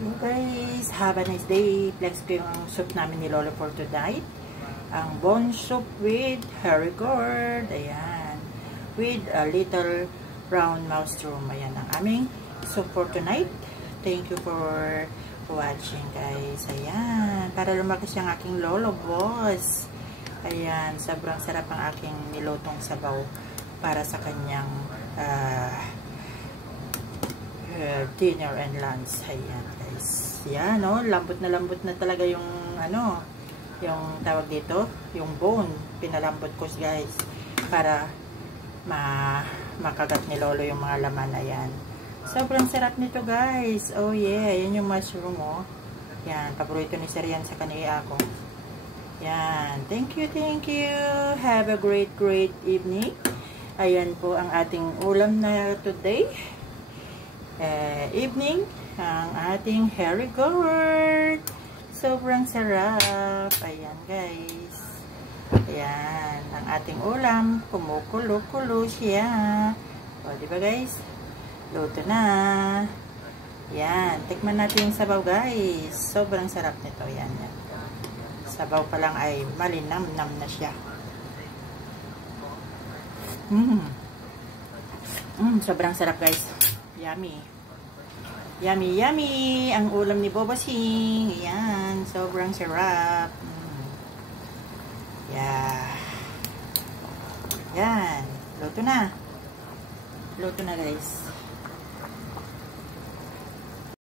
Hello guys, have a nice day. Flex ko yung soup namin ni Lolo for tonight. Ang bone soup with Herigord. Ayan. With a little brown mushroom. Ayan ang aming soup for tonight. Thank you for watching guys. Ayan. Para lumakas yung aking Lolo boss. Ayan. Sobrang sarap ang aking nilutong sabaw para sa kanyang dinner and lunch. Ayan guys. Yan, no? Lambot na talaga yung yung tawag dito, yung bone. Pinalambot ko guys para makagat ni Lolo yung mga laman. Ayan. Sobrang sarap nito guys. Oh yeah, yan yung mushroom, oh. Yan, paborito ni Sir yan sa kanila ako. Yan. Thank you, thank you. Have a great evening. Ayan po ang ating ulam na today. Evening ang ating Herigord. Sobrang sarap. Ayan guys. Ayan ang ating ulam. Kumukulo-kulo siya. O diba guys? Luto na. Ayan. Tikman natin yung sabaw guys. Sobrang sarap nito. Ayan. Yan. Sabaw pa lang ay malinam-nam na siya. Sobrang sarap guys. Yummy. Yummy, yummy. Ang ulam ni Bobasing. Ayan. Sobrang sarap. Yeah. Yan. Luto na. Luto na guys.